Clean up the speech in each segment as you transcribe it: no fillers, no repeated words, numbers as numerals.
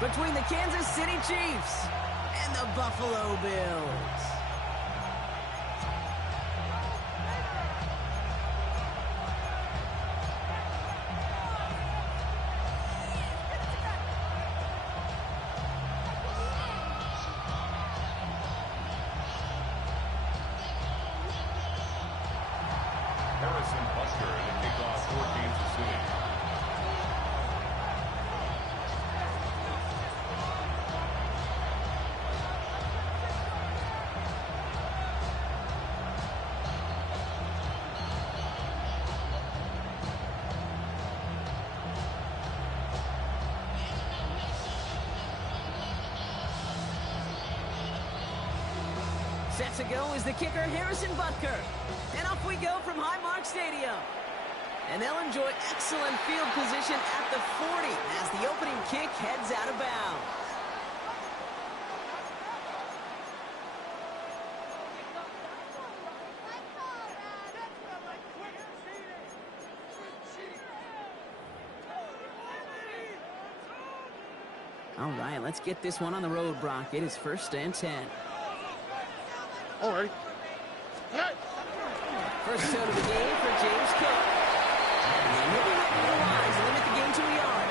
between the Kansas City Chiefs and the Buffalo Bills. Harrison Butker to kick off for Kansas City. Set to go is the kicker, Harrison Butker. And off we go from Highmark Stadium. And they'll enjoy excellent field position at the 40 as the opening kick heads out of bounds. All right, let's get this one on the road, Brock. It is 1st and 10. All right. First toe to the game for James Cook. And he'll be right the lines, limit the game to a yard.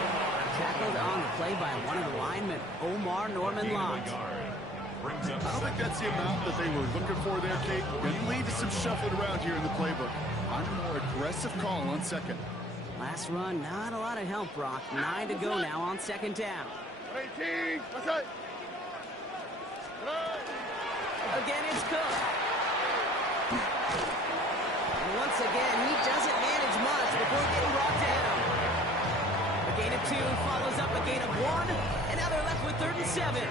Tackled on the play by one of the linemen, Omar Norman-Lott. I don't think that's the amount that they were looking for there, Kate. Going to lead to some shuffling around here in the playbook. On a more aggressive call on 2nd. Last run, not a lot of help, Brock. 9 to go now on 2nd down. 18. What's that? Again, it's Cook. And once again, he doesn't manage much before getting brought down. A gain of 2 follows up a gain of 1, and now they're left with 3rd and 7.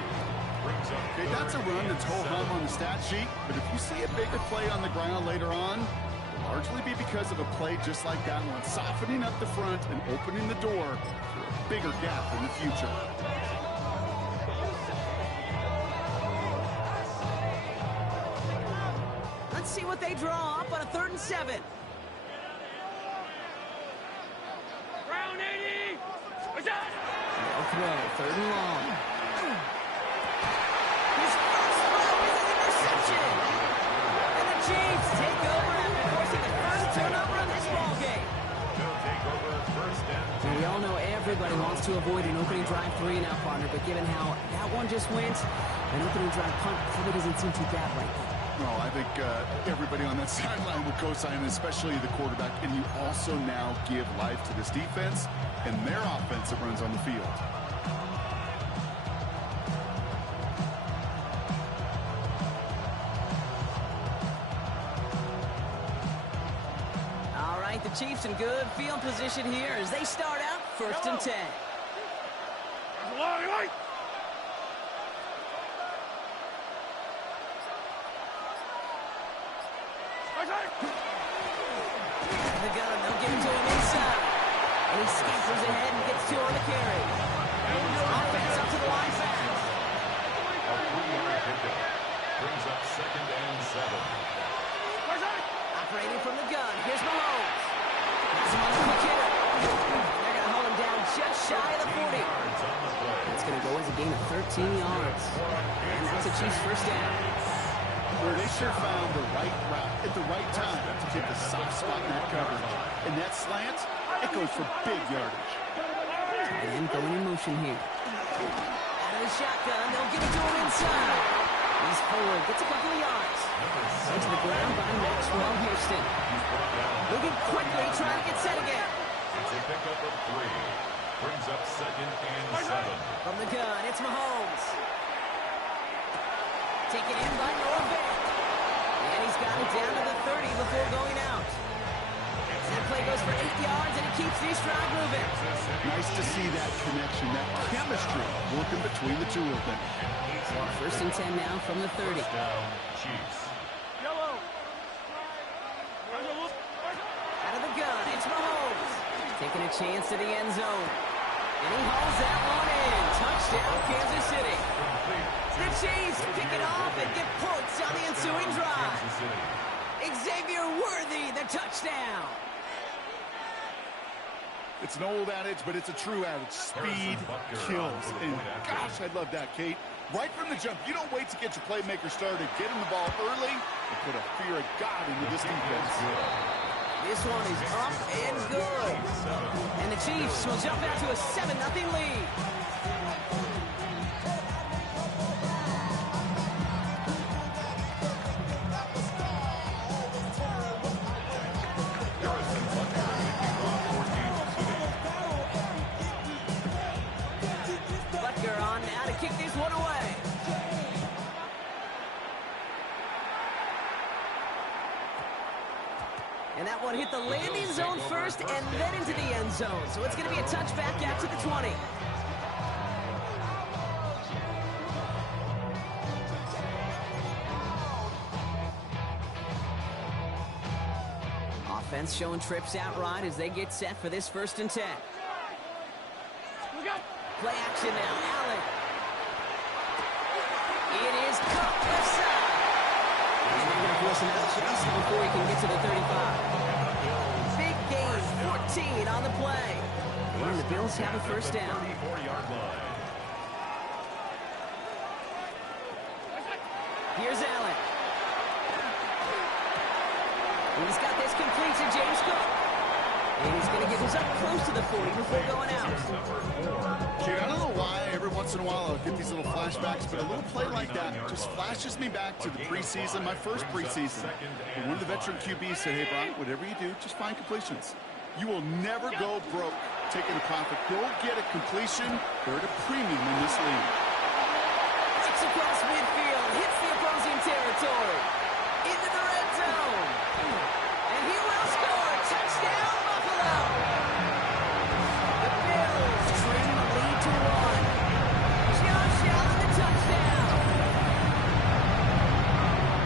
Okay, that's a run that's ho-hum on the stat sheet, but if you see a bigger play on the ground later on, it'll largely be because of a play just like that one, softening up the front and opening the door for a bigger gap in the future. Let's see what they draw up on a 3rd and 7. Brown 80! What's that? No throw, 3rd and long. His first throw is an interception. And the Chiefs take over after forcing the first turnover in this ballgame. They'll take over 1st and 10. And we all know everybody wants to avoid an opening drive 3 now, partner, but given how that one just went, an opening drive punt probably doesn't seem too bad right now. Well, I think everybody on that sideline would co-sign, especially the quarterback. And you also now give life to this defense and their offense that runs on the field. All right, the Chiefs in good field position here as they start out 1st and 10. The gun, they'll give it to him inside. And he scampers ahead and gets 2 on the carry. Offense up to the line fast. A 3-yard pickup brings up 2nd and 7. Operating from the gun, here's Mahomes. Has him on the quick hitter. They're going to hold him down just shy of the 40. That's going to go as a gain of 13 yards. And that's a Chiefs 1st down. Where they sure found the right route at the right time to hit the soft spot in that coverage. And that slant, it goes for big yardage. And going in motion here. Out of the shotgun, they'll give it to him inside. He's forward, gets a couple of yards. Sent to the ground by Maxwell Houston. Moving quickly, trying to get set again. It's a pickup of 3. Brings up 2nd and 7. From the gun, it's Mahomes. Taken in by Noah Fant. And he's got it down to the 30 before going out. That play goes for 8 yards, and it keeps these drive moving. Nice to see that connection, that chemistry working between the two of them. 1st and 10 now from the 30. Down, Chiefs. Out of the gun, it's Mahomes. Taking a chance to the end zone. And he hauls that one in. Touchdown, Kansas City. The Chiefs pick it off and get points on the ensuing drive. Xavier Worthy, the touchdown. It's an old adage, but it's a true adage. Speed kills. And gosh, I love that, Kate. Right from the jump, you don't wait to get your playmaker started. Get him the ball early and put a fear of God into this defense. This one is up and good. And the Chiefs will jump out to a 7-0 lead. Butker on now to kick this one away. And that one hit the landing zone first and then into the end zone. So it's going to be a touchback out to the 20. Offense showing trips out right as they get set for this 1st and 10. Play action now, Allen. It is cut left side. And they're going to force him out just before he can get to the 35. Big gain, 14 on the play. And the Bills have a 1st down. 34-yard line. Here's Allen. He's got this complete to James Cook. And he's going to get this up close to the 40 before going out. Kid, I don't know why every once in a while I'll get these little flashbacks, but a little play like that just flashes me back to the preseason, my first preseason. And one of the veteran QBs said, hey, Brian, whatever you do, just find completions. You will never go broke taking a profit. Go get a completion. They're at a premium in this league. Breaks across midfield, hits the opposing territory. Into the red zone. And he will score. Touchdown, Buffalo. The Bills trim the lead to 1. Josh Allen, the touchdown.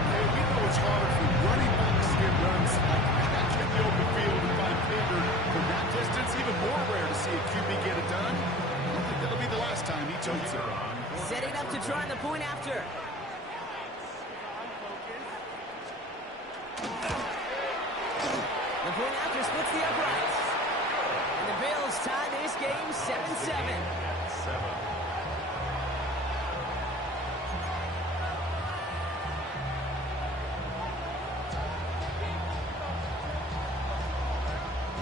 Hey, we know it's hard for running backs to get runs like that in the open field and find favor from that distance. Even more rare to see a QB get it done. I don't think that'll be the last time he totes it. Setting up to try the point after. The point after splits the uprights. And the Bills tie this game 7-7.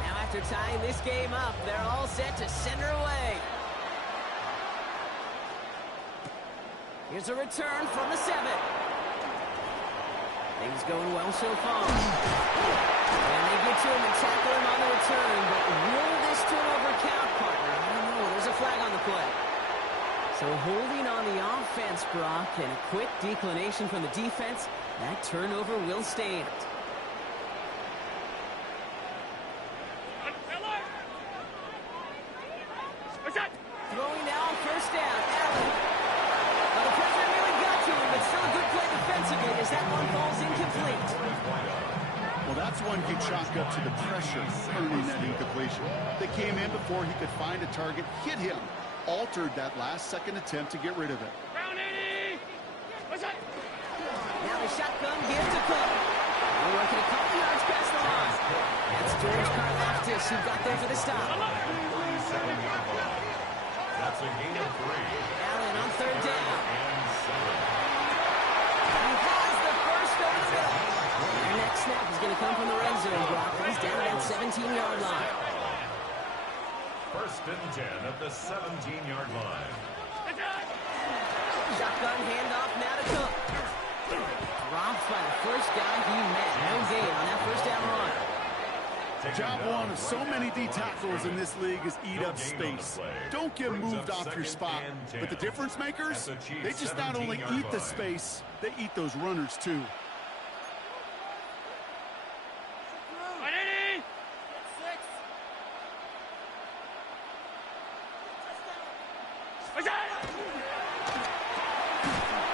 Now after tying this game up, they're all set to center away. Here's a return from the 7. Things going well so far. And they get to him and tackle him on the return, but will this turnover count, partner? I don't know. There's a flag on the play. So holding on the offense, Brock, and a quick declination from the defense, that turnover will stand. Throwing now on 1st down, Allen. Well, the pressure really got to him, but still a good play defensively as that one falls incomplete. Well, that's one you chalk up to the pressure earning that incompletion. They came in before he could find a target, hit him, altered that last-second attempt to get rid of it. Ground 80! What's that? Now the shotgun gives to Cook. We're working a couple yards past the line. That's George Karlaftis who got there for the stop. That's a gain of 3. Allen on 3rd down. He has the first over the middle. Their next snap is going to come from the red zone, Brock. He's down at that 17-yard line. 1st and 10 at the 17-yard line. Shotgun handoff now to Cook. Dropped by the first guy he met. No gain on that 1st down run. Job one of so many D tackles in this league is eat up space. Don't get moved off your spot. But the difference makers, they just not only eat the space, they eat those runners too. 180! What's that?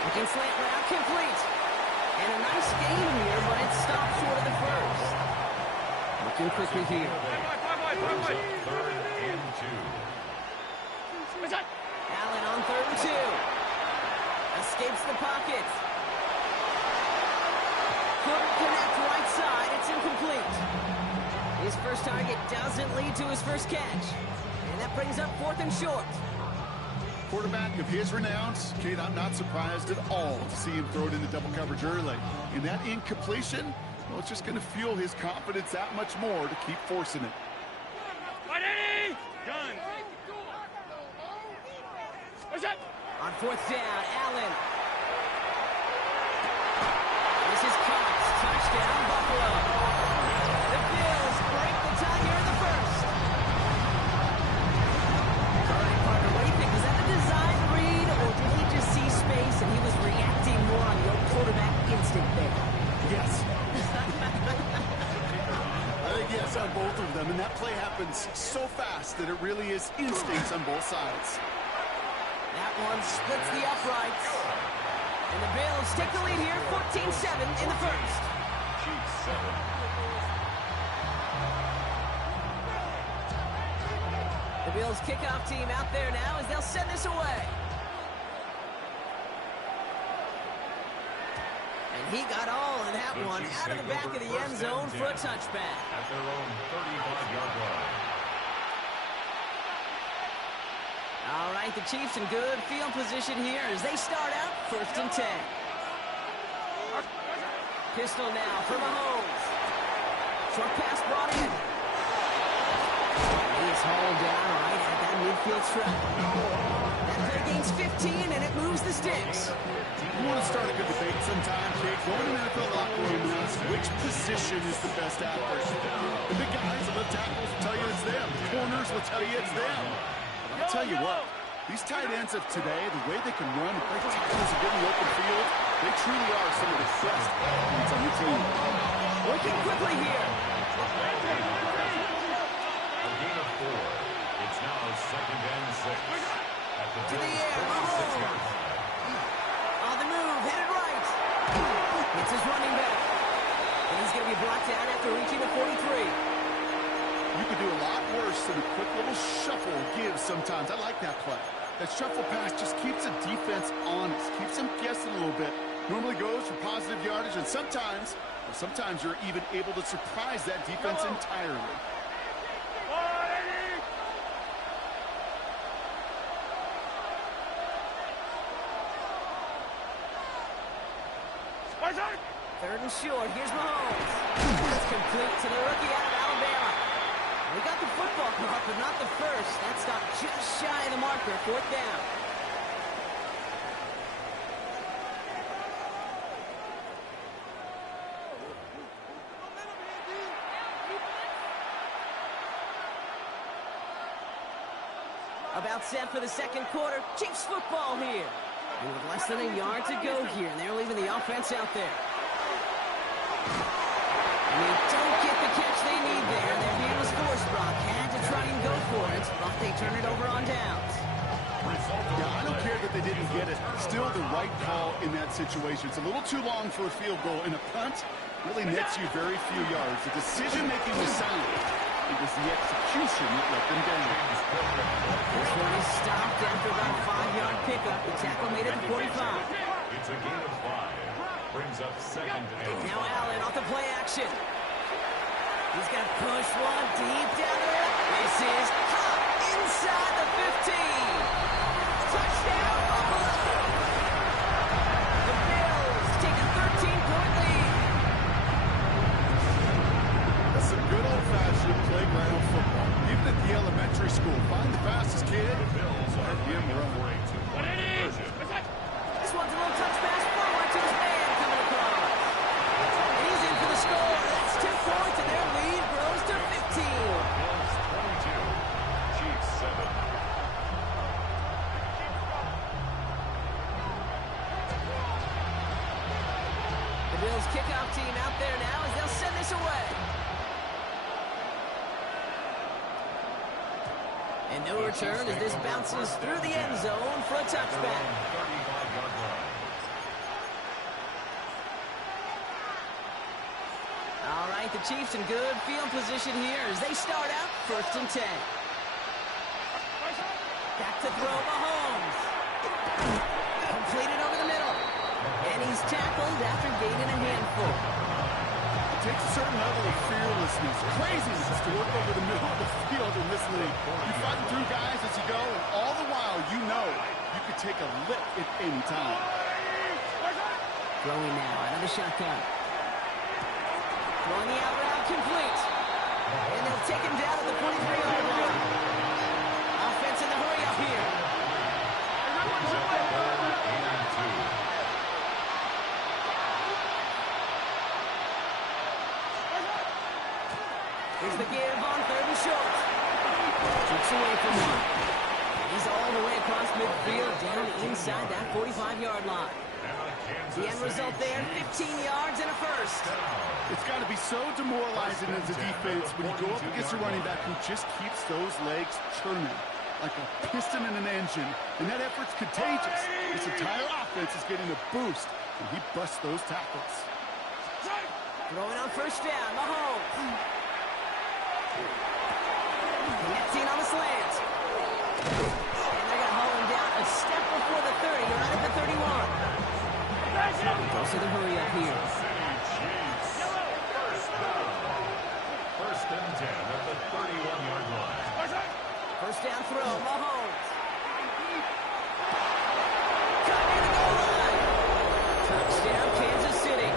Looking slant route complete. And a nice gain here, but it stopped short of the first. Looking quickly here. Brings up 3rd and 2. What's that? Allen on 3rd and 2. Escapes the pocket. Couldn't connect right side. It's incomplete. His first target doesn't lead to his first catch. And that brings up 4th and short. Quarterback of his renown, Kate, I'm not surprised at all to see him throw it into double coverage early. And that incompletion, well, it's just going to fuel his confidence that much more to keep forcing it. Ready? Done. What's up? On 4th down, Allen. This is Cox. Touchdown, Buffalo. The Bills break the tie here in the first. All right, Parker, what do you think? Was that a design read, or did he just see space and he was reacting more on the old quarterback instinct there? Yes. I think yes on both of them, and that play happens so fast that it really is instincts on both sides. That one splits the uprights. And the Bills take the lead here, 14-7 in the first. Chiefs 7. The Bills kickoff team out there now as they'll send this away. And he got all of that one out of the back of the end zone for a touchback. At their own 35-yard line. All right, the Chiefs in good field position here as they start out 1st and 10. Pistol now for Mahomes. Short pass brought in. He is hauled down right at that midfield strip. That play gains 15 and it moves the sticks. You want to start a good debate sometime, Jake. Going to NFL locker room and ask which position is the best out there. The big guys, the left tackles will tell you it's them. The corners will tell you it's them. I'll tell you what, these tight ends of today, the way they can run, the break tackles and get in the open field, they truly are some of the best athletes on the team. Working quickly here. A gain of 4. It's now 2nd and 6. At the To the Bills' air, 36-yard Mahomes. line. On the move, headed right. It's his running back. And he's going to be brought down after reaching the 43. You could do a lot worse than a quick little shuffle give sometimes. I like that play. That shuffle pass just keeps the defense honest, keeps them guessing a little bit. Normally goes for positive yardage, and sometimes you're even able to surprise that defense entirely. What's up? 3rd and short. Here's Mahomes. It's complete to the rookie out of Alabama. We got the football mark, but not the first. That stopped just shy of the marker. 4th down. About set for the 2nd quarter. Chiefs football here. And with less than a yard to go here, and they're leaving the offense out there. And they don't get the catch they need there. Their view was forced. Brock had to try and go for it, but they turn it over on downs. Yeah, I don't care that they didn't get it. Still the right call in that situation. It's a little too long for a field goal, and a punt really nets you very few yards. The decision-making was sound. It was the execution that let them down. This one is stopped after about a 5-yard pickup. The tackle made it to 45. It's a gain of 5. Brings up 2nd and Now Allen off the play action. He's got to push one deep down there. This is caught inside the 15. Touchdown, Buffalo. The Bills take a 13-point lead. That's some good old-fashioned playground football. Even at the elementary school, find the fastest kid. the Bills are Him looking run. for a 2-point conversion. What's up? This one's a little touch pass forward to his man coming across. And he's in for the score. That's 2 points, and their lead grows to 15. Bills 22. Chiefs 7. The Bills kickoff team out there now as they'll send this away. And no return as this bounces through the end zone for a touchback. 35-yard line. All right, the Chiefs in good field position here as they start out 1st and 10. Back to throw, Mahomes. Completed over the middle. And he's tackled after gaining a handful. takes a certain level of fearlessness, craziness to work over the middle of the field in this league. You're fighting through guys as you go, and all the while you know you could take a lick at any time. Throwing now out of the shotgun. Throwing the out route complete. And they'll take him down at the 43-yard line. Offense in the hurry up here. Here's the give on 3rd and short. Kicks away from one. He's all the way across midfield, down inside that 45-yard line. The end result there, 15 yards and a first. It's got to be so demoralizing as a defense when you go up against a running back who just keeps those legs churning like a piston in an engine, and that effort's contagious. This entire offense is getting a boost, and he busts those tackles. Throwing on 1st down, Mahomes. Connecting on the slant. And they're going to haul him down a step before the 30, right at the 31. Goes to the hurry up here. First and 10 at the 31-yard line. 1st down throw, Mahomes. Cut near the goal line. Touchdown, Kansas City.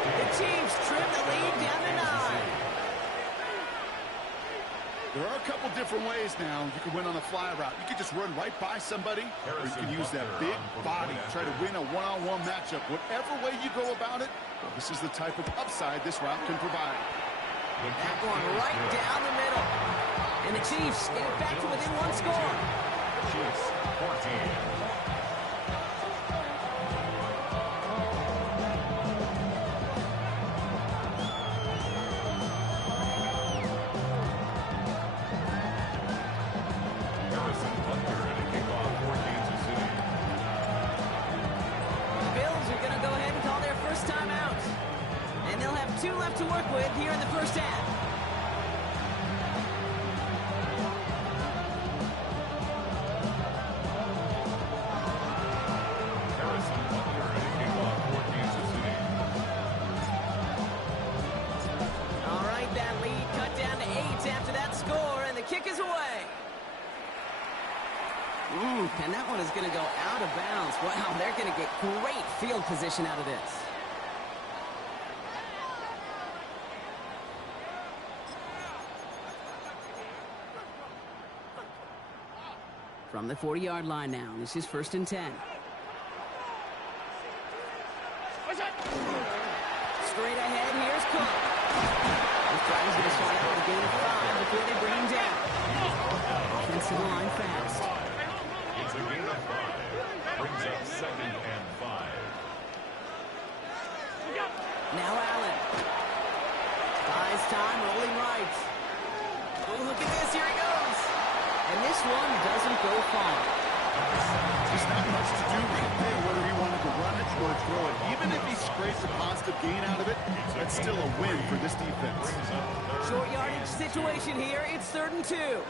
The Chiefs trim the lead down to 9. There are a couple different ways now. You can win on a fly route. You can just run right by somebody, or you can use that big body, try to win a one-on-one matchup. Whatever way you go about it, well, this is the type of upside this route can provide. That one right down the middle. And the Chiefs get it back to within 1 score. Chiefs 14. Two left to work with here in the 1st half. Harrison Butker at a kickoff for Kansas City. All right, that lead cut down to 8 after that score, and the kick is away. And that one is going to go out of bounds. Wow, they're going to get great field position out of this. From the 40-yard line now. This is 1st and 10. Straight ahead, here's Cook. This drive is going to start out with a gain of 5 before they bring him down. Offensive line fast. It's a gain of 5. Brings up 2nd and 5. Now Allen. Buys time, rolling right. Oh, look at this. Here he goes. And this one doesn't go far. Just not much to do right there, whether he wanted to run it or throw it. Even if he scrapes a positive gain out of it, that's still a win for this defense. Short yardage situation here. It's 3rd and 2.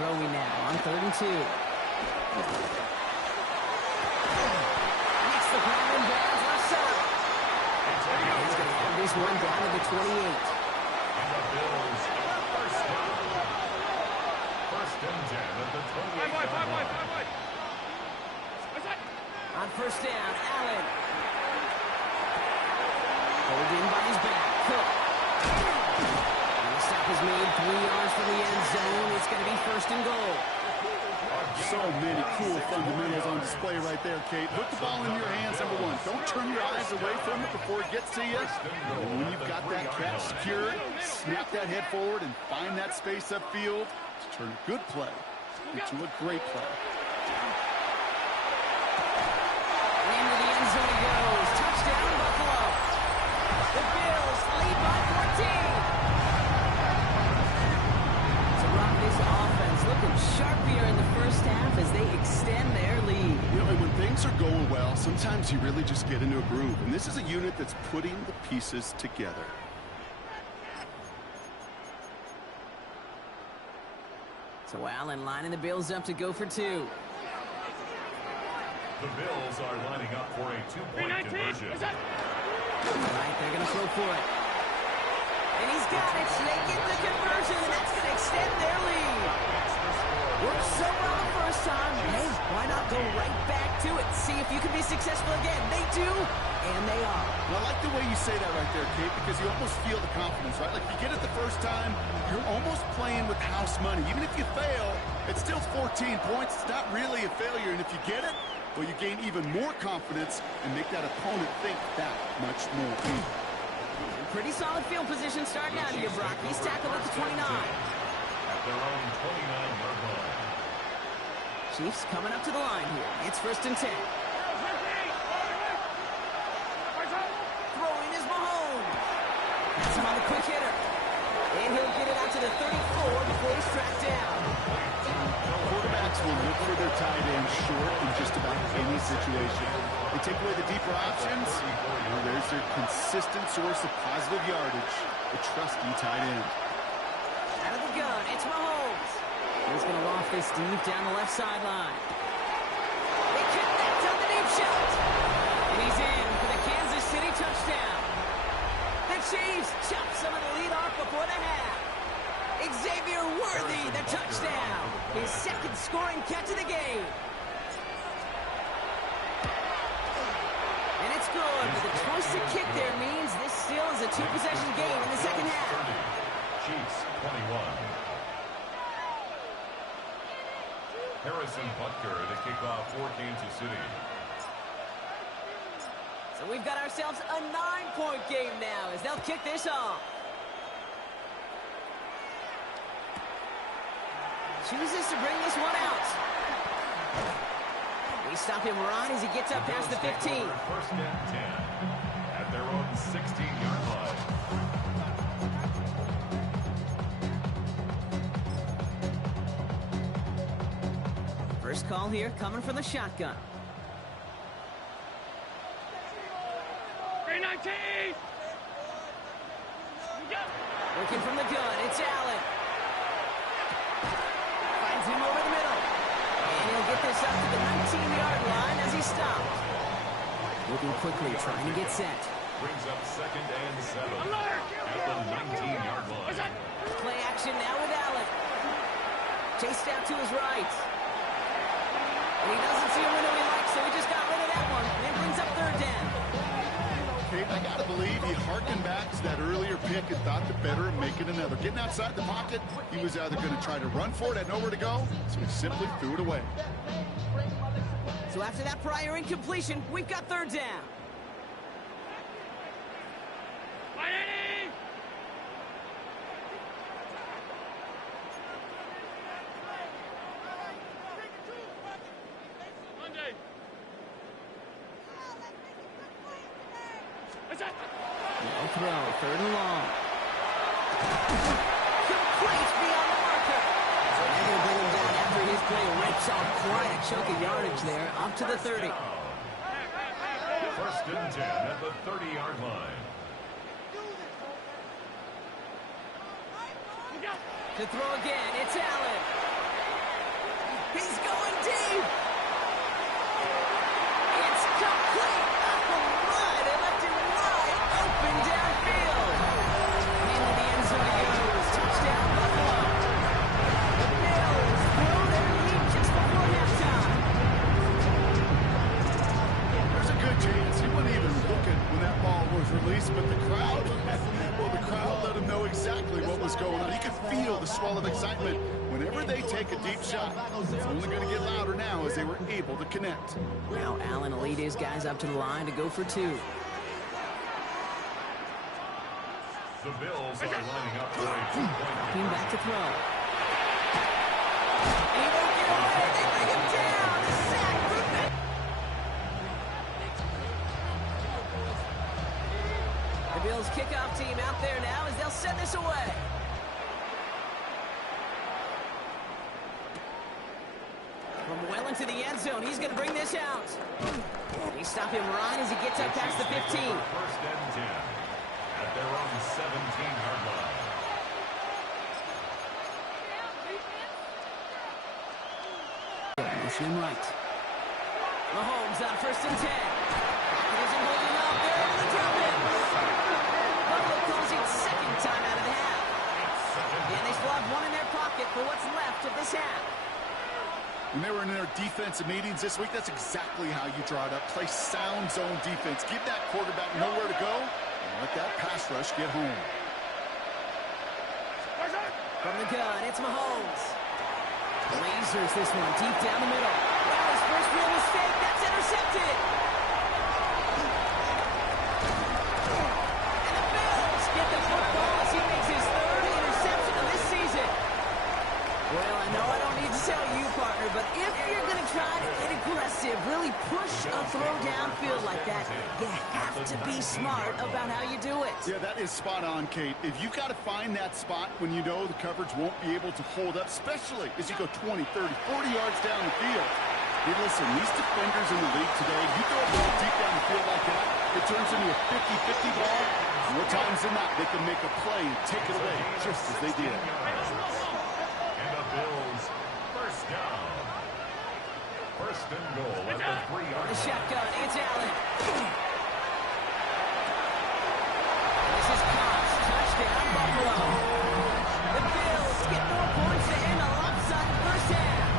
Throwing now on 3rd and 2. Makes the grab and bounds left side. He's going to have this one down to the 28. Bills 1st down. 1st and 10 at the 28-yard line. On 1st down, Allen. Holding by his back. Cook. And the stop is made 3 yards from the end zone. It's going to be 1st and goal. So many cool fundamentals on display right there, Kate. Put the ball in your hands, number one. Don't turn your eyes away from it before it gets to you. And when you've got that catch secured, snap that head forward and find that space upfield to turn a good play into a great play. Into the end zone he goes. Touchdown, Buffalo. The Bills lead by 14. So, Rob, this offense looking sharp here in the 1st half as they extend their lead. You know, and when things are going well, sometimes you really just get into a groove. And this is a unit that's putting the pieces together. So Allen lining the Bills up to go for 2. The Bills are lining up for a two-point 319. conversion. What's that? All right, they're going to throw for it. And he's got it. They get the conversion, and that's going to extend their lead. Worked so well the first time. Hey, why not go right back to it? See if you can be successful again. They do, and they are. Well, I like the way you say that right there, Kate, because you almost feel the confidence, right? Like, if you get it the first time, you're almost playing with house money. Even if you fail, it's still 14 points. It's not really a failure, and if you get it, well, you gain even more confidence and make that opponent think that much more. Pretty solid field position starting out here, Brock. He's tackled at the 29. At their own 29-yard line. Chiefs coming up to the line here. It's 1st and 10. Throwing is Mahomes. That's him on the quick hitter. And he'll get it out to the 34 before he's tracked down. Quarterbacks will look for their tight end short in just about any situation. They take away the deeper options. Well, there's their consistent source of positive yardage, the trusty tight end. Out of the gun, it's Mahomes. He's going to loft this deep down the left sideline. They connect on the deep shot. And he's in for the Kansas City touchdown. The Chiefs chop some of the lead off before the half. Xavier Worthy, the touchdown. His second scoring catch of the game. And it's good, but the choice to kick there means this still is a two-possession game in the second half. Chiefs 21. Harrison Butker to kick off for Kansas City. So we've got ourselves a 9-point game now as they'll kick this off. Chooses to bring this one out. We stop him right as he gets up past the 15. 1st and 10 at their own 16-yard line. First call here coming from the shotgun. 319. Working from the gun, it's Allen. Finds him over the middle. And he'll get this up to the 19-yard line as he stopped. Moving quickly, trying to get set. Brings up 2nd and 7 at the 19-yard line. Play action now with Allen. Chased out to his right. And he doesn't see a window he likes, so he just got rid of that one. And brings up 3rd down. Kate, I gotta believe he harkened back to that earlier pick and thought the better and make it another. Getting outside the pocket, he was either going to try to run for it, had nowhere to go, so he simply threw it away. So after that prior incompletion, we've got 3rd down. No throw, 3rd and long. Complete beyond the marker. So they're going to bring him down after his play rips off quite a chunk of yardage there, up to the 30. 1st and 10 at the 30-yard line. To throw again, it's Allen. He's going deep. It's complete. They left him wide open downfield. Into the end zone he goes. Touchdown, Buffalo. The Bills throw their lead just before halftime. There's a good chance he wasn't even looking when that ball was released, but the crowd, well, the crowd let him know exactly what was going on. You could feel the swell of excitement. Whenever they take a deep shot, it's only going to get louder now as they were able to connect. Now Allen will lead his guys up to the line to go for 2. The Bills are lining up for a 2-point Team back to conversion. throw. He won't get away. They bring him down. The sack. The Bills kickoff team out there now as they'll send this away. From well into the end zone, he's going to bring this out. They stop him right as he gets up past the 15. 1st and 10 at their own 17-yard line. Motion him right. Mahomes on 1st and 10. He isn't holding up. They're able to drop it. Buffalo calls it second time out of the half. And they still have one in their pocket for what's left of this half. When they were in their defensive meetings this week, that's exactly how you draw it up. Play sound zone defense. Give that quarterback nowhere to go, and let that pass rush get home. From the gun, it's Mahomes. Lasers this one deep down the middle. Wow, his first real mistake. That's intercepted. And the Bills get the football as he makes his 3rd interception of this season. Well, I know I don't need to tell you, partner, but if you're going to try to get aggressive, really push a throw downfield like that, you have to be smart about how you do it. Yeah, that is spot on, Kate. If you've got to find that spot when you know the coverage won't be able to hold up, especially as you go 20, 30, 40 yards down the field. Hey, listen, these defenders in the league today, you throw a ball deep down the field like that, it turns into a 50-50 ball. More times than not, they can make a play and take it away, just as they did. Bills, first down. First and goal at the 3-yard The line. shotgun, it's Allen. This is Cox, touchdown Buffalo. The Bills get 4 points to end a lopsided first half.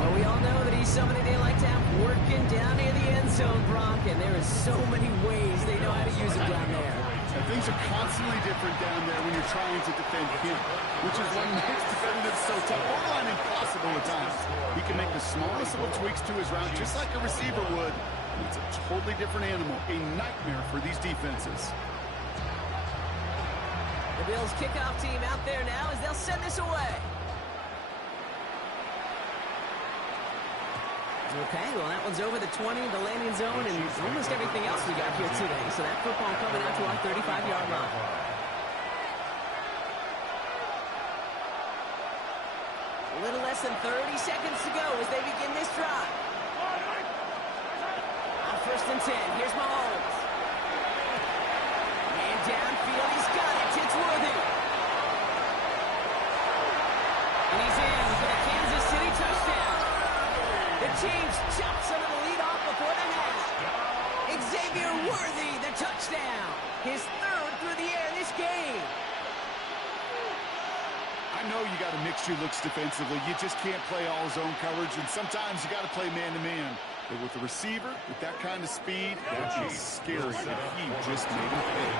Well, we all know that he's somebody they like to have working down near the end zone, Brock, and there is so many ways they know how to use him down there. And things are constantly different down there when you're trying to defend him, which is what makes defending so tough, borderline impossible at times. He can make the smallest little tweaks to his route, just like a receiver would. And it's a totally different animal, a nightmare for these defenses. The Bills kickoff team out there now as they'll send this away. Okay, well, that one's over the 20, the landing zone, and almost everything else we got here today. So that football coming out to our 35-yard line. A little less than 30 seconds to go as they begin this drive. On 1st and 10, here's Mahomes. And downfield, he's got it. It's Worthy. And he's in for the Kansas City touchdown. The Chiefs jump some of the lead off before the half. Xavier Worthy, the touchdown. His 3rd through the air this game. I know you got to mix your looks defensively. You just can't play all zone coverage, and sometimes you got to play man-to-man. But with a receiver, with that kind of speed, that is scary. He just made him pay.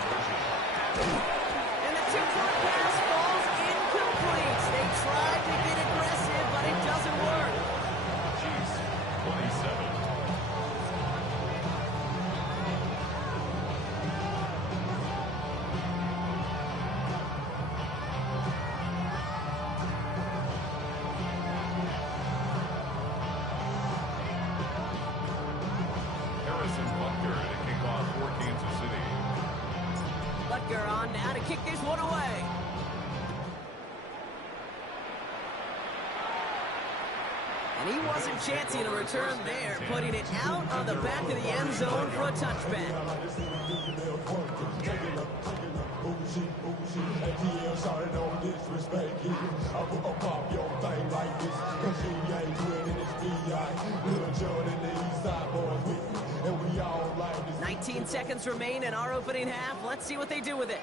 And the 2-point pass falls incomplete. They tried to get aggressive, but it doesn't work. Chiefs, 27. Harrison Butker to kick off for Kansas City. Butker on now to kick this one away. And he wasn't chancing a return there, putting it out on the back of the end zone for a touchback. I put pop your thing like this, cause she ain't winning this B.I. Little Jordan and the East Side boys with me, and we all like this. 19 seconds remain in our opening half. Let's see what they do with it.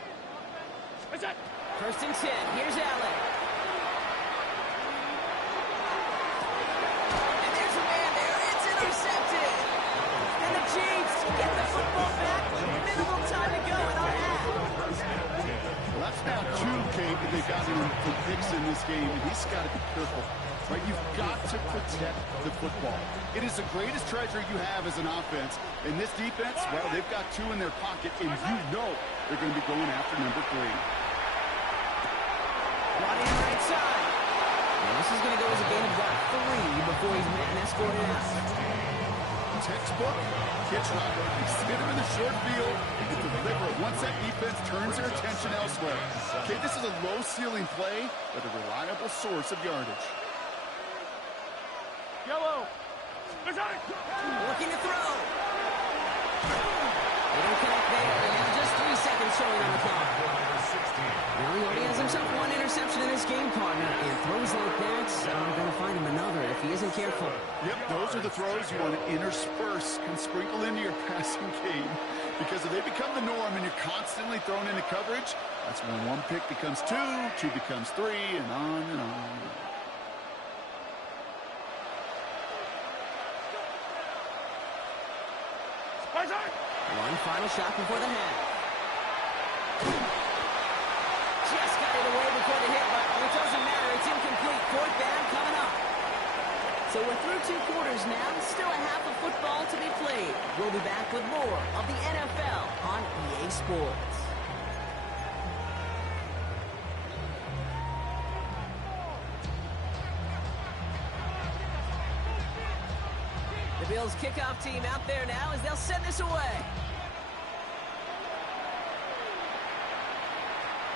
First and 10. Here's Allen. And there's a man there. It's intercepted. And the Chiefs get the football back with minimal time to go in our half. Well, that's now 2, Kate, that they've gotten him for picks in this game, and he's got to be careful. Right? You've got to protect the football. It is the greatest treasure you have as an offense. In this defense, well, they've got 2 in their pocket, and you know they're going to be going after number 3. Running right side. Now this is going to go as a game of about 3 before he's met and escorted out. Textbook, catch right. Hit him in the short field and deliver it once that defense turns their attention elsewhere. Okay, this is a low-ceiling play, but a reliable source of yardage. Yellow. Looking to throw. They don't connect there. And now just 3 seconds showing on the clock. Well, he already has himself 1 interception in this game, partner. And throws like that, I'm going to find him another if he isn't careful. Yep, those are the throws you want to intersperse and sprinkle into your passing game. Because if they become the norm and you're constantly thrown into coverage, that's when one pick becomes two becomes three, and on and on. One final shot before the half. Just got it away before the hit, but it doesn't matter. It's incomplete. Fourth down coming up. So we're through 2 quarters now. Still a half of football to be played. We'll be back with more of the NFL on EA Sports. The Bills kickoff team out there now as they'll send this away.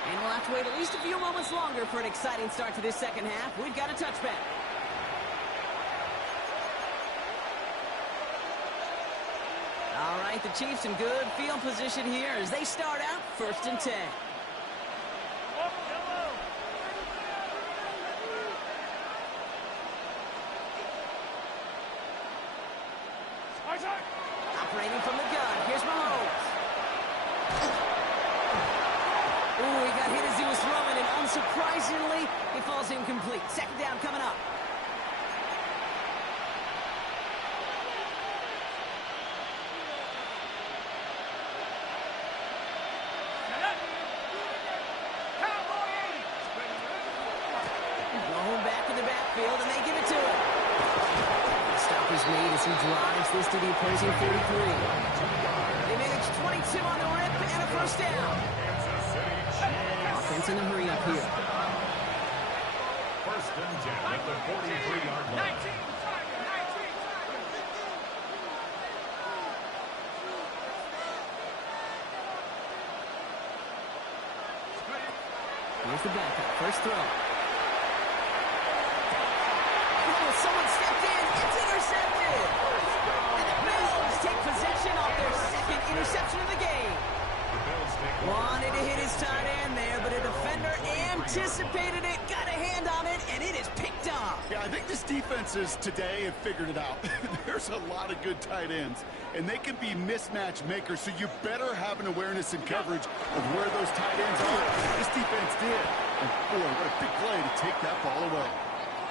And we'll have to wait at least a few moments longer for an exciting start to this second half. We've got a touchback. All right, the Chiefs in good field position here as they start out 1st and 10. Operating from the gun. Here's Mahomes. Ooh, he got hit as he was throwing, and unsurprisingly, he falls incomplete. Second down coming up. Going back in the backfield, and they give it to him. Stop is made as he drives this to the opposing 33. They manage 22 on the rip and a first down. Offense in a hurry up here. 1st and 10 at the 43-yard line. Here's the backup. First throw. Oh, someone stepped in. It's intercepted. And the Bills take possession off their second interception of the game. Wanted to hit his tight end there, but a defender anticipated it, got a hand on it, and it is picked up. Yeah, I think this defenses today have figured it out. There's a lot of good tight ends, and they can be mismatch makers, so you better have an awareness and coverage of where those tight ends are. This defense did. And boy, what a big play to take that ball away.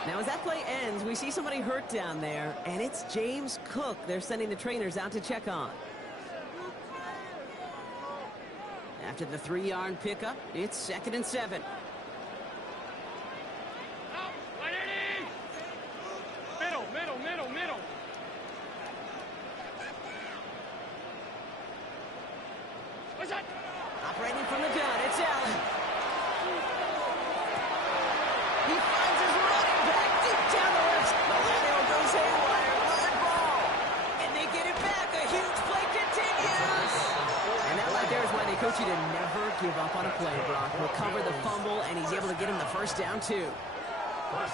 Now, as that play ends, we see somebody hurt down there, and it's James Cook they're sending the trainers out to check on. After the 3-yard pickup, it's 2nd and 7. Middle. What's that? Operating from the gun, it's Allen. He finds his running back deep down the left. Milano goes haywire, live ball. And they get it back. A huge play continues. And that right there is why they coach you to never give up on a play, Brock. Recover the fumble, and he's able to get him the first down, too.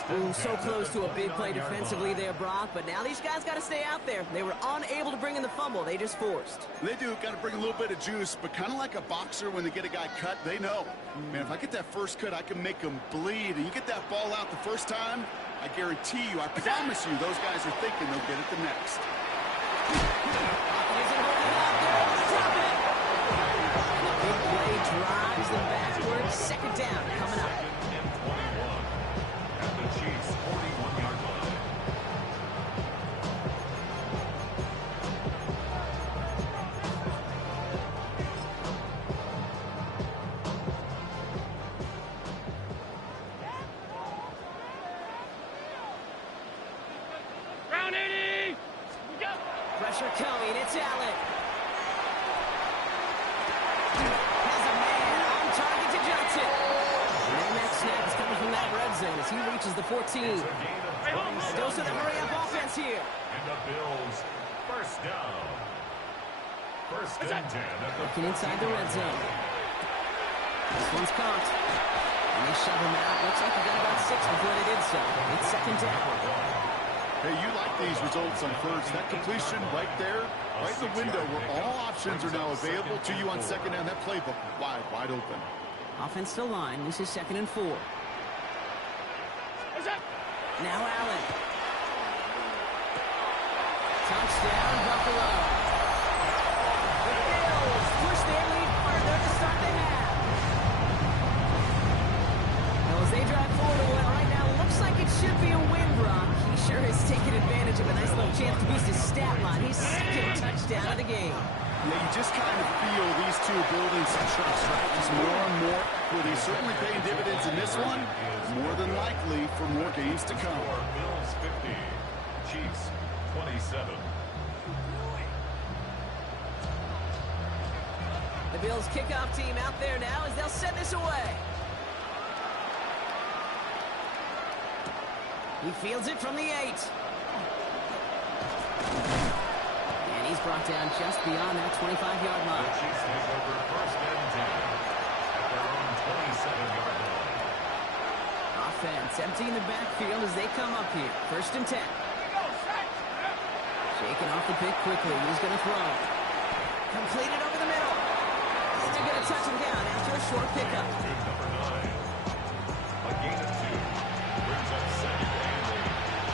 Ooh, so close to a big play defensively there, Brock, but now these guys got to stay out there. They were unable to bring in the fumble. They just forced. They do. Got to bring a little bit of juice, but kind of like a boxer when they get a guy cut, they know. Man, if I get that first cut, I can make them bleed. And you get that ball out the first time, I guarantee you, I promise you, those guys are thinking they'll get it the next. Big play drives them backwards. Second down coming up. At the Chiefs' 41-yard line. Round 80. Go. Pressure coming. It's Allen. Has a man on target to Johnson. And that snap is coming from that red zone as he reaches the 14. Goes to the hurry-up offense here. And the Bills, first down. 1st and 10 at the Looking inside the red zone. This one's caught. And they shove him out. Looks like he got about 6 before they did so. It's 2nd down. Hey, you like these results on first. That completion right there, right in the window where all options are now available to you on 2nd down. That playbook wide open. Offense to line. This is 2nd and 4. What's that? Now Allen. Touchdown, Buffalo. The Bills push their lead further to start the half. Well, as they drive forward to what right now looks like it should be a win, Brock. He sure has taken advantage of a nice little chance to boost his stat line. His second touchdown of the game. Yeah, you just kind of feel these two building some trust, right? Just more and more equity. Certainly paying dividends in this one. More than likely for more games to come. Bills 50, Chiefs 27. The Bills kickoff team out there now as they'll send this away. He fields it from the 8. And he's brought down just beyond that 25-yard The line. Chiefs take over first and 10 at their own 27-yard line. Offense emptying the backfield as they come up here. First and 10. Shaking off the pick quickly. He's going to throw. Completed over the middle. And they're going to touch him down after a short pickup. Good number 9. A gain of 2 brings up second and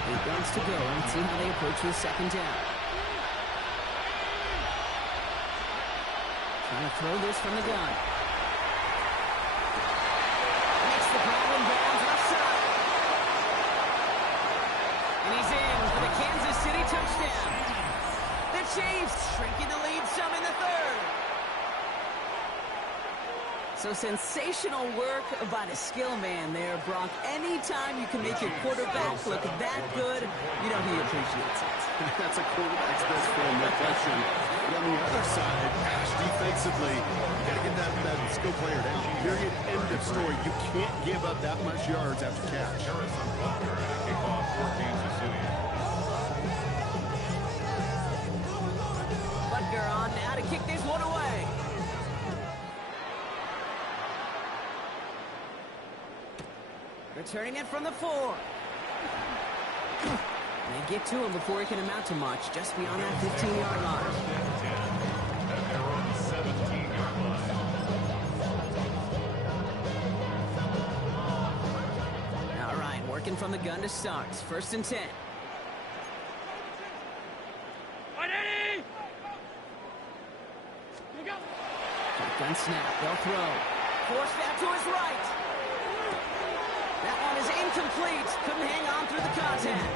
8. 8 yards to go. Let's see how they approach the second down. Trying to throw this from the gun. Makes the grab and bounds left side. And he's in for the Kansas City touchdown. The Chiefs shrinking the lead some in the third. So sensational work by the skill man there, Brock. Anytime you can make your quarterback look that good, you know he appreciates it. That's a quarterback's best friend, no question. But on the other side, gosh, defensively, you got to get that skill player down. Period. End of story. You can't give up that much yards after catch. Harrison Butker to kick off for Kansas City. Butker on now to kick this one away. Returning it from the 4. They get to him before he can amount to much, just beyond that 15-yard line. First and 10 at their own 17-yard line. All right, working from the gun to start. First and 10. Ready? Look out. Shotgun snap. They'll throw. Force that to his right. That one is incomplete. Couldn't hang on through the contact.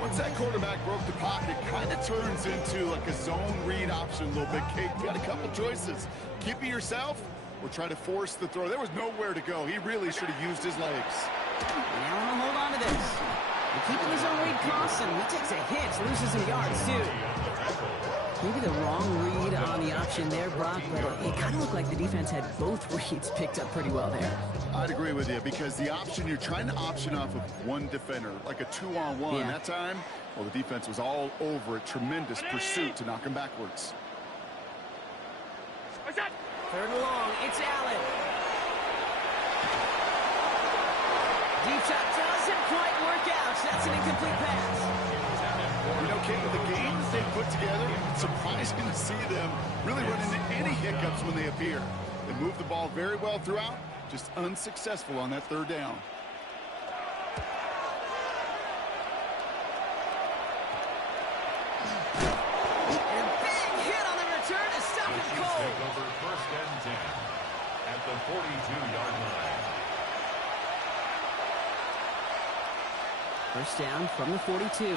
Once that quarterback broke the pocket, it kind of turns into like a zone read option a little bit. Kate, you got a couple choices. Keep it yourself or try to force the throw. There was nowhere to go. He really should have used his legs. And now want to hold on to this. And keeping his own read costs him. He takes a hit, loses some yards too. Maybe the wrong read on the option there, Brock, but it kind of looked like the defense had both reads picked up pretty well there. I'd agree with you because the option, you're trying to option off of one defender, like a 2-on-1. Yeah. That time, well, the defense was all over it. Tremendous pursuit to knock him backwards. What's that? Third and long, it's Allen. Deep shot doesn't quite work out. That's an incomplete pass. You know, Kate, with the games they put together, it's surprising to see them really run into any hiccups when they appear. They move the ball very well throughout, just unsuccessful on that third down. And a big hit on the return to stop The it Chiefs cold. take over first and 10 at the 42-yard line. First down from the 42.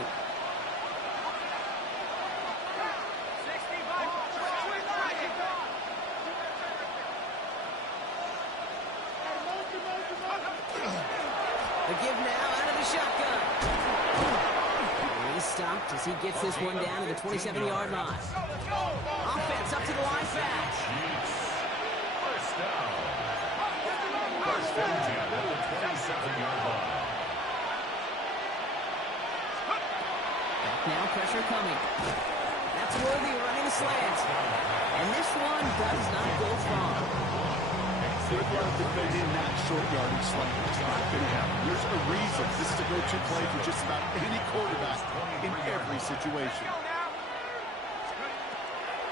The give now out of the shotgun. And he's stopped as he gets this one down to the 27-yard line. Offense up to the line back. Chiefs. First down. First and 10 at the 27-yard line. Back now, pressure coming. That's Worthy running the slant. And this one does not go far. Good luck defending that short yardage slant. It's not going to happen. There's a reason this is a go-to play for just about any quarterback in every situation.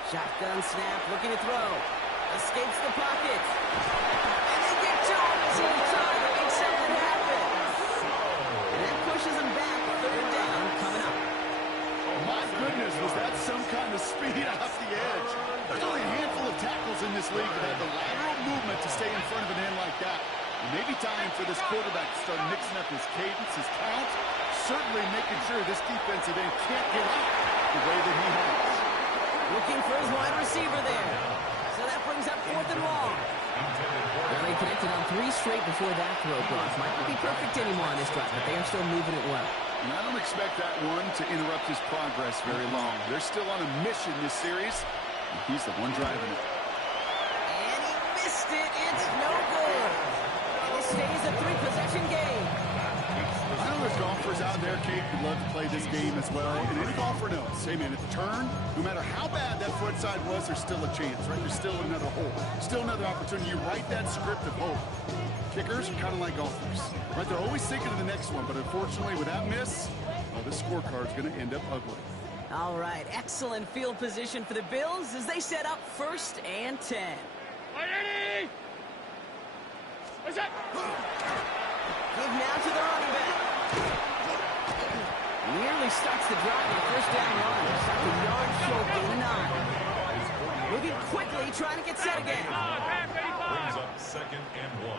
Shotgun snap, looking to throw. Escapes the pocket. And they get to him as he tries to make something happen. And that pushes him back. Third down coming up. quarterback to start mixing up his cadence, his count, certainly making sure this defensive end can't get out the way that he has. Looking for his wide receiver there. So that brings up 4th and long. Well, they connected on 3 straight before that throw block. Might not be perfect anymore on this drive, but they are still moving it well. And I don't expect that one to interrupt his progress very long. They're still on a mission this series, and he's the one driving it. And he missed it. It's no good. And this stays a 3-possession game. I know there's golfers out there, Kate, who love to play this game as well. And any golfer knows, hey, man, at the turn, no matter how bad that front side was, there's still a chance, right? There's still another hole, still another opportunity. You write that script of hope. Kickers are kind of like golfers, right? They're always thinking of the next one, but unfortunately, with that miss, well, this scorecard's going to end up ugly. All right, excellent field position for the Bills as they set up 1st and 10. Ready? What's up? Give now to the running back. Nearly starts the drive on 1st down run. Stopped a yard short, gain 9. Moving quickly, trying to get set again. Brings up 2nd and 1.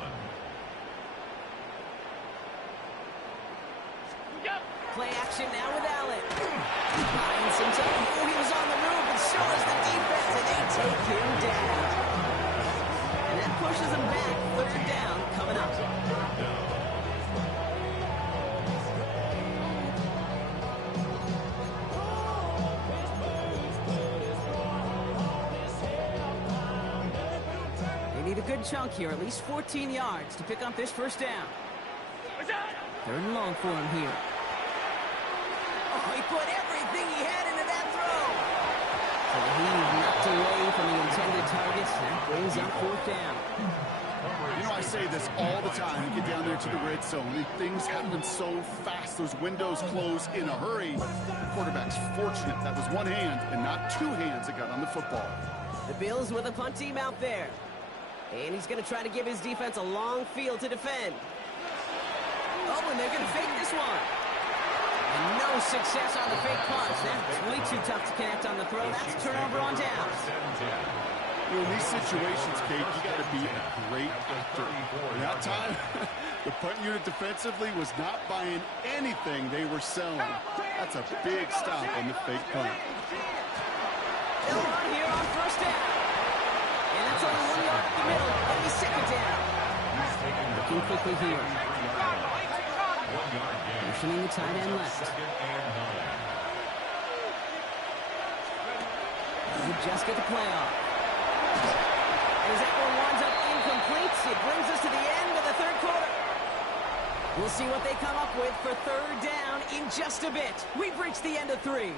Play action now with Allen. Finds some time. Oh, he was on the move, and so is the defense, and they take him down. And that pushes him back. 3rd down coming up. They need a good chunk here, at least 14 yards to pick up this 1st down. 3rd and long for him here. Oh, he put everything he had into that throw. So he knocked away from the intended target. That brings up 4th down. You know, I say this all the time. You get down there to the red zone, and things happen so fast. Those windows close in a hurry. The quarterback's fortunate that was one hand and not 2 hands that got on the football. The Bills with a punt team out there. And he's going to try to give his defense a long field to defend. Oh, and they're going to fake this one. And no success on the fake punch. That's way too tough to connect on the throw. That's turnover on downs. You know, in these situations, Kate, you got to be a great actor. At that time, the punt unit defensively was not buying anything they were selling. That's a big stop on the fake punt. They'll run here on 1st down. And that's only 1 yard up the middle. It'll be 2nd down. Looking quickly here. Motioning the tight end left. They just get the play off. As that one winds up incomplete, it brings us to the end of the 3rd quarter. We'll see what they come up with for 3rd down in just a bit. We've reached the end of 3.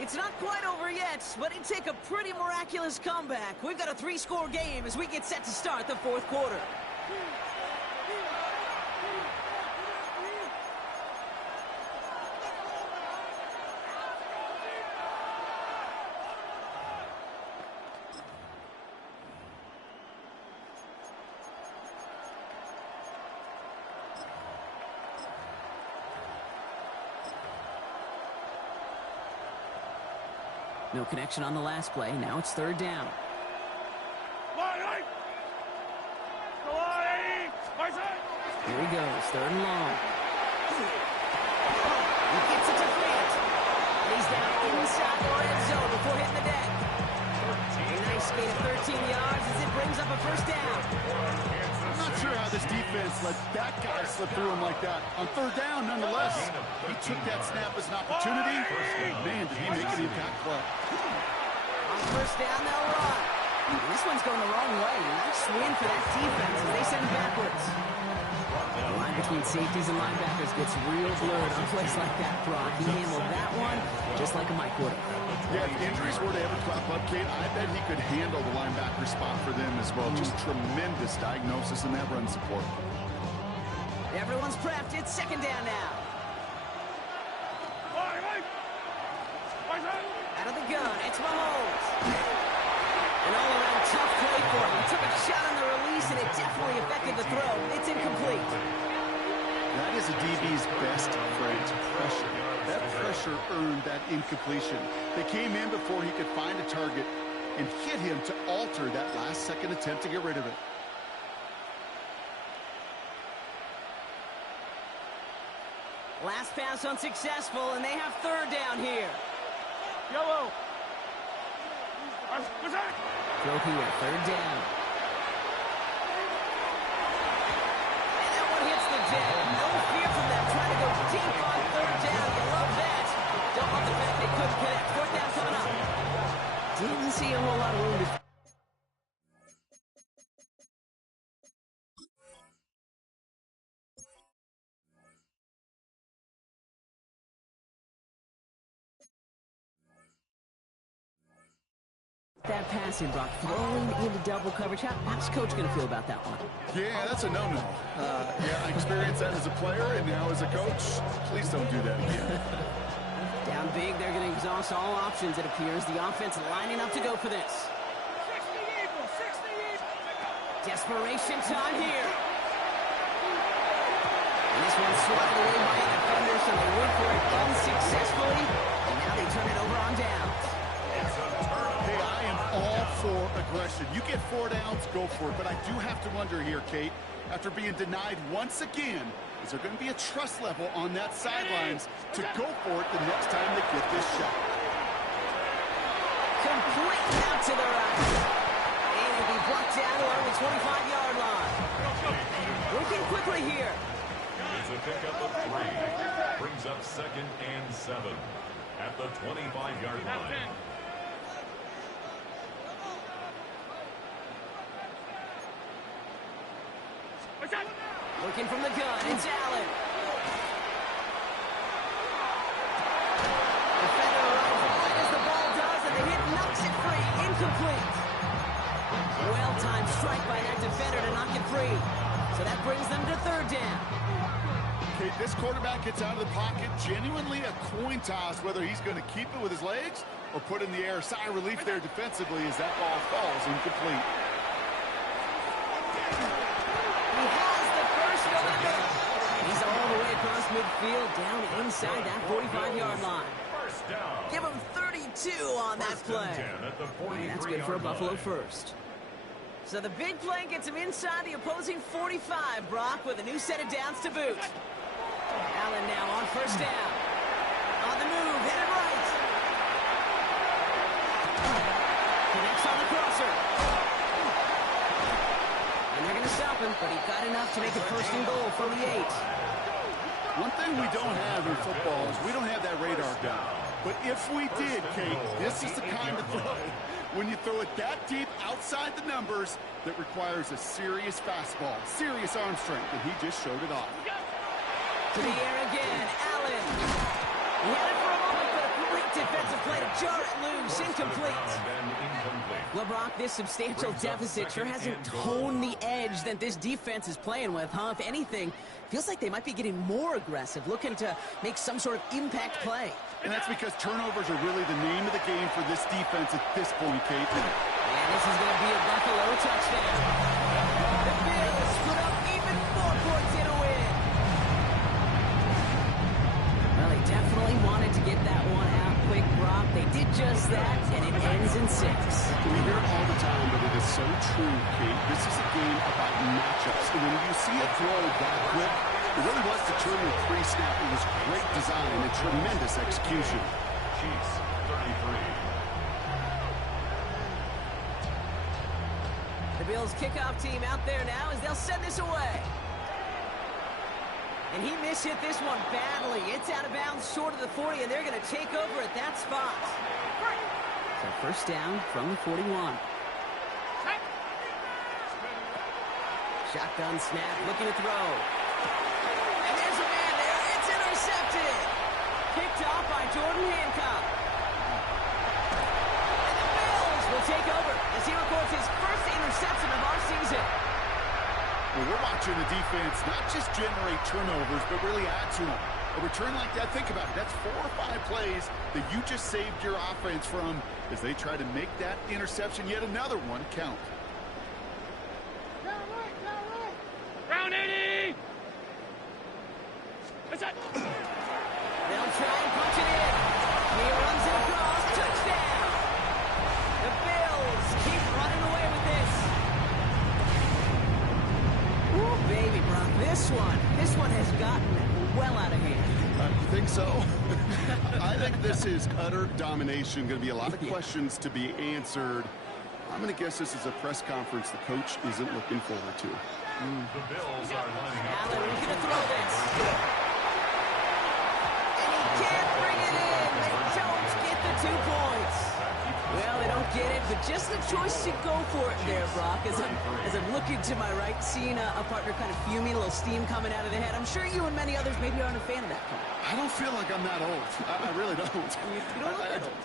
It's not quite over yet, but it'd take a pretty miraculous comeback. We've got a 3-score game as we get set to start the 4th quarter. No connection on the last play. Now it's 3rd down. Here he goes, 3rd and long. He gets it to Grant. And he's down inside the red zone before hitting the deck. A nice gain of 13 yards as it brings up a 1st down. I'm not sure how this defense let that guy slip through him like that. On 3rd down, nonetheless, he took that snap as an opportunity. Man, did he make an impact play. On 1st down, they'll run. This one's going the wrong way. Nice win for that defense as they send it backwards. The line between safeties and linebackers gets real blurred on plays like that, Brock. He handled that one just like a Mike would have. Yeah, if injuries were to ever crop up, Kate, I bet he could handle the linebacker spot for them as well. Just tremendous diagnosis in that run support. Everyone's prepped. It's 2nd down now. Out of the gun, it's Mahomes. An all-around tough play for him. He took a shot on the release, and it definitely affected the throw. It's incomplete. That is a DB's best friend, pressure. That pressure earned that incompletion. They came in before he could find a target and hit him to alter that last-second attempt to get rid of it. Last pass unsuccessful, and they have third down here. Yellow. What's that? Broken with third down. And that one hits the deck. No fear from them. Trying to go deep on third down. You love that. Don't love the fact they couldn't connect. Fourth down coming up. Didn't see a whole lot of room to... That pass in, Brock, throwing into double coverage. How's Coach going to feel about that one? Yeah, that's a no-no. Yeah, I experienced that as a player and now as a coach. Please don't do that again. Down big, they're going to exhaust all options, it appears. The offense lining up to go for this. 60 Eagles, 60 Eagles. Desperation time here. And this one's swatted away by a defender, so they went for it unsuccessfully. And now they turn it over on downs. Hey, I am all for aggression. You get 4 downs, go for it. But I do have to wonder here, Kate, after being denied once again, is there going to be a trust level on that sidelines to go for it the next time they get this shot? Complete out to the right. And it'll be blocked down along the 25-yard line. Working quickly here. It's a pickup of 3. Brings up 2nd and 7 at the 25-yard line. Looking from the gun, it's Allen. Defender arrives right as the ball does, and the hit knocks it free. Incomplete. Well-timed strike by that defender to knock it free. So that brings them to third down. Kate, this quarterback gets out of the pocket, genuinely a coin toss whether he's going to keep it with his legs or put in the air. Sigh of relief there defensively as that ball falls incomplete. He's all the way across midfield, down inside that 45-yard line. First down. Give him 32 on that play. And that's good for a Buffalo first. So the big play gets him inside the opposing 45, Brock, with a new set of downs to boot. Allen now on first down. On the move, headed right. Connects on the crosser. And they're going to stop him, but he got enough to make it first and goal from the 8. One thing we don't have in football is we don't have that radar gun. But if we did, Kate, this is the kind of throw, when you throw it that deep outside the numbers, that requires a serious fastball, serious arm strength, and he just showed it off. To the air again, Allen. He had it for a moment, but a great defensive play to jar it loose, incomplete. Well, Brock, this substantial deficit sure hasn't toned the edge that this defense is playing with, huh? If anything, feels like they might be getting more aggressive, looking to make some sort of impact play. And that's because turnovers are really the name of the game for this defense at this point, Kate. And this is going to be a Buffalo touchdown. The Bills put up even more points in a win. Well, they definitely wanted to get that one out quick, Brock. They did just that, and it ends in 6. We hear it all the time, but it is so true, Kate. This is a game about matchups. And when you see a throw that quick, it really was determined pre-snap. It was great design and tremendous execution. Chiefs, 33. The Bills kickoff team out there now as they'll send this away. And he mishit this one badly. It's out of bounds short of the 40, and they're going to take over at that spot. So first down from the 41. Shotgun snap, looking to throw. And there's a man there. It's intercepted. Picked off by Jordan Hancock. And the Bills will take over as he records his first interception of our season. Well, we're watching the defense not just generate turnovers, but really add to them. A return like that, think about it. That's 4 or 5 plays that you just saved your offense from as they try to make that interception, yet another one, count. Round 80! What's that? They'll try and punch it in. He runs it across. Touchdown! The Bills keep running away with this. Ooh, baby, Brock. This one has gotten well out of hand. You think so? I think this is utter domination. Going to be a lot of questions to be answered. I'm going to guess this is a press conference the coach isn't looking forward to. The Bills are lining up. Allen, he's going to throw this. And he can't bring it in. They don't get the 2 points. Well, they don't get it, but just the choice to go for it there, Brock. As I'm looking to my right, seeing a partner kind of fuming, a little steam coming out of the head. I'm sure you and many others maybe aren't a fan of that call. I don't feel like I'm that old. I really don't. You don't look that old.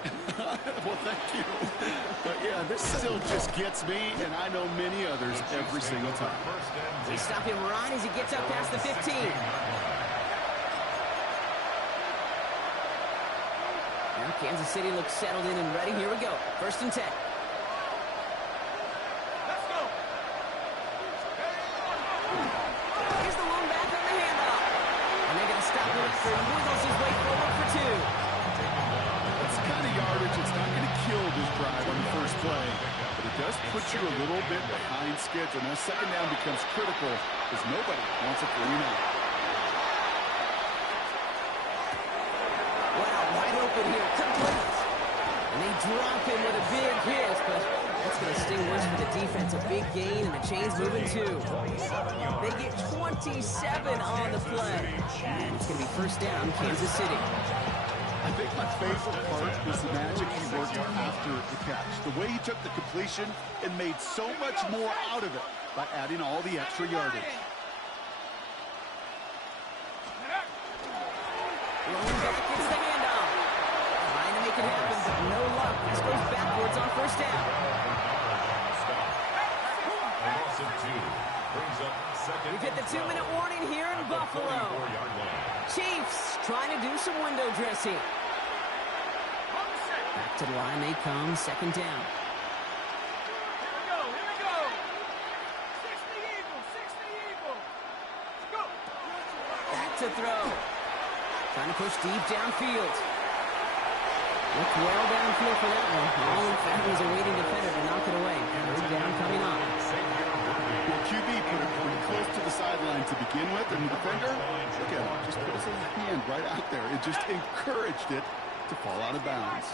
Well, thank you. But yeah, this still just gets me, and I know many others every single time. They stop him right as he gets up past the 15. Now Kansas City looks settled in and ready. Here we go. 1st and 10. Let's go. Here's the lone back on the handoff. And they're going to stop him after he wiggles his way forward for 2. That's the kind of yardage that's not going to kill this drive on the first play, but it does put you a little bit behind schedule. Now, 2nd down becomes critical because nobody wants a 3-and-out. Wow, wide open here. Complete. And they drop him with a big hit, but that's going to sting worse for the defense. A big gain, and the chain's moving too. They get 27 on the play. And it's going to be 1st down, Kansas City. I think my favorite part was the magic he worked after the catch. The way he took the completion and made so much more out of it by adding all the extra yardage. Rolling back gets the handoff. Trying to make it happen, but no luck. This goes backwards on 1st down. A loss of 2 brings up 2nd. We've hit the 2-minute warning here in Buffalo. 44-yard line. Chiefs trying to do some window dressing. Back to the line they come, 2nd down. Here we go. 60 Eagles. Go. Back to throw. Trying to push deep downfield. Looked well downfield for that one. All in fact was a waiting defender to knock it away. 3rd down coming on. Now, QB put it pretty close to the sideline to begin with, and the defender, look at him, just put his hand right out there. It just encouraged it to fall out of bounds.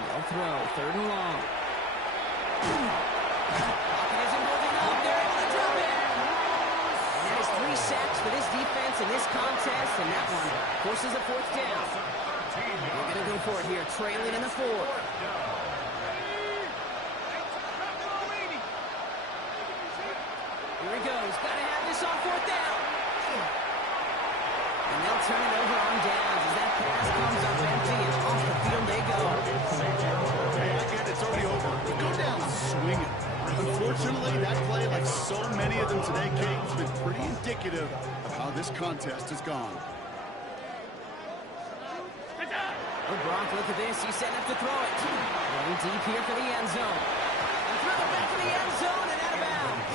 They'll throw, 3rd and long. Pocket isn't holding up. They're able to drop it. And that is 3 sacks for this defense in this contest, and that one forces a 4th down. They're going to go for it here, trailing in the 4th. Here he goes. Got to have this on 4th down. And they'll turn it over on downs as that pass comes up empty and off the field they go. Hey, again, it's already over. Go down swinging. Unfortunately, that play, like so many of them today, Kate, has been pretty indicative of how this contest has gone. Oh, Brock, look at this. He's setting up to throw it. Going deep here for the end zone. And throw it back to the end zone and out of bounds.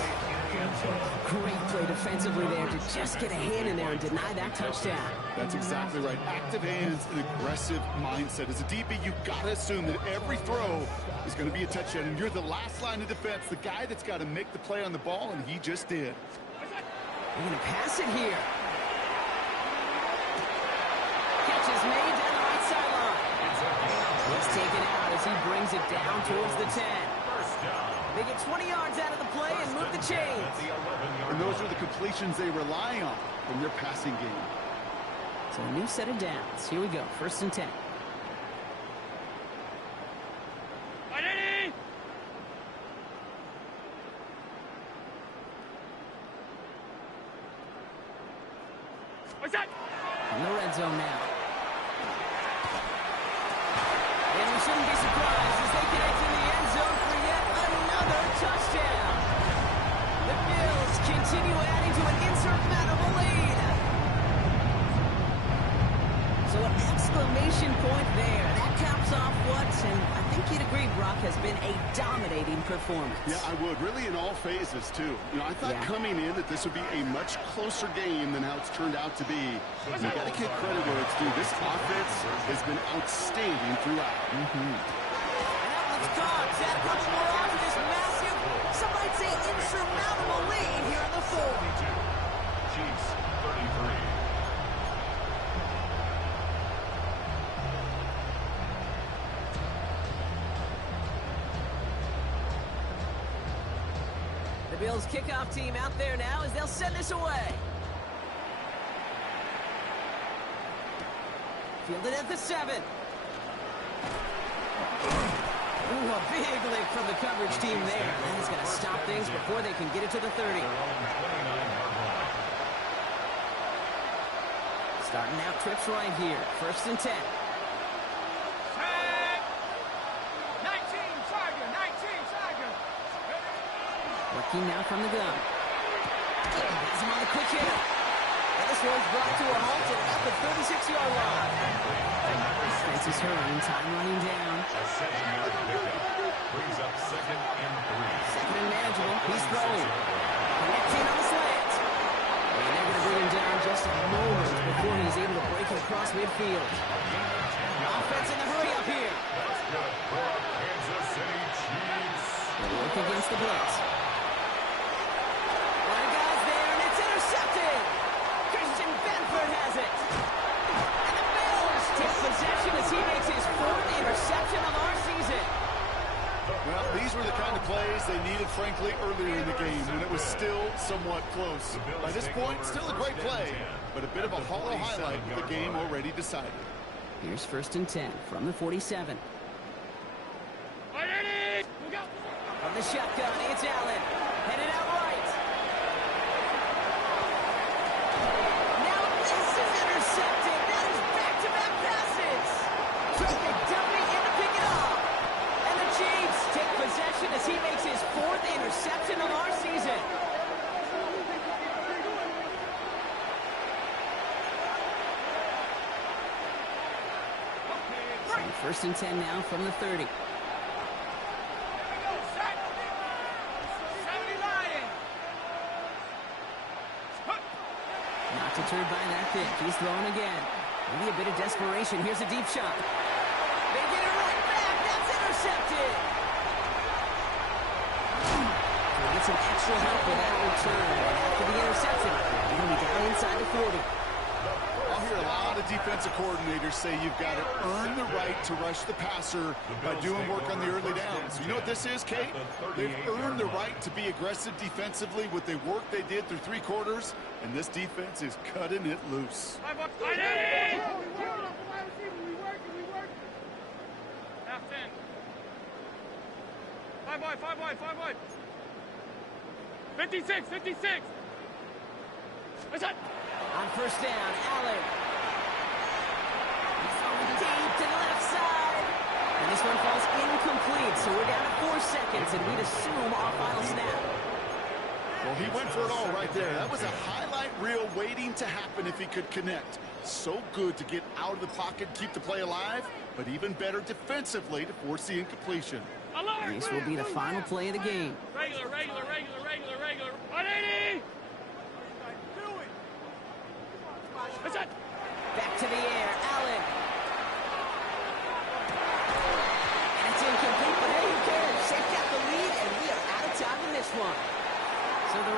Great play defensively there to just get a hand in there and deny that touchdown. That's exactly right. Active hands and aggressive mindset. As a DB, you've got to assume that every throw is going to be a touchdown, and you're the last line of defense, the guy that's got to make the play on the ball, and he just did. They're going to pass it here. Catch is made down the right sideline. He's taken out as he brings it down towards the 10. They get 20 yards out of the play and move the chains. And those are the completions they rely on in their passing game. So a new set of downs. Here we go. 1st and 10. Ready? What's that? In the red zone now. And we shouldn't be surprised as they connect in the end zone for yet another touchdown. The Bills continue adding to an insurmountable lead. So an exclamation point there. That caps off what, and I think you'd agree, Brock, has been a dominating performance. Yeah, I would. Really in all phases, too. You know, I thought coming in that this would be a much closer game than how it's turned out to be. You got to give credit where it's due. This offense has been outstanding throughout. And that one's gone. Add a couple more on to this massive, some might say insurmountable lead here in the 4th. Bills kickoff team out there now as they'll send this away. Fielded at the 7. Ooh, a big lick from the coverage team there. That is going to stop things before they can get it to the 30. Starting out trips right here. 1st and 10. Set. 19, Tiger, 19, Tiger. Working now from the gun. Has him on the quick hit. And this one's brought to a halt at the 36-yard line. Defense is hurrying, time running down. A 7-yard pickup. Brings up 2nd and 3. Second and manageable. He's throwing. Connecting on the slant. And they're going to bring him down just a moment before he's able to break it across midfield. Offense in the hurry up here. That's good for our Kansas City Chiefs. They work against the blitz. One of guys there, and it's intercepted. Christian Benford has it. And the Bills take possession as he makes his 4th interception of our season. Well, these were the kind of plays they needed, frankly, earlier in the game when it was still somewhat close. By this point, still a great play, but a bit of a hollow highlight with the game already decided. Here's 1st and 10 from the 47. Ready? Look out. From the shotgun, it's Allen. Headed out right. Now this is intercepted. That is back-to-back passes. Perfect dummy in to pick it off. And the Chiefs take possession as he makes his 4th interception of our season. So 1st and 10 now from the 30. Here we go, set. 70 Lion. Not deterred by that pick. He's throwing again. Maybe a bit of desperation. Here's a deep shot. They get it right back. That's intercepted. So he gets some extra help with that return. And after the interception, they're going to be down inside the 40. I'll hear a lot of defensive coordinators say you've got to earn the right to rush the passer by doing work on the early downs. You know what this is, Kate? They've earned the right to be aggressive defensively with the work they did through 3 quarters, and this defense is cutting it loose. Ready? Half 10. 5 wide, 5 wide, 5 wide. 56, 56. What's that? On 1st down, Allen. He's throwing deep to the left side. And this one falls incomplete, so we're down to 4 seconds, and we'd assume our final snap. Well, he went for it all right there. That was a highlight reel waiting to happen if he could connect. So good to get out of the pocket, keep the play alive, but even better defensively to force the incompletion. This will be the final play of the game. Regular. 180. What's that? Back to the air, Allen. And it's incomplete, but hey, who cares? They've got the lead, and we are out of time in this one. So the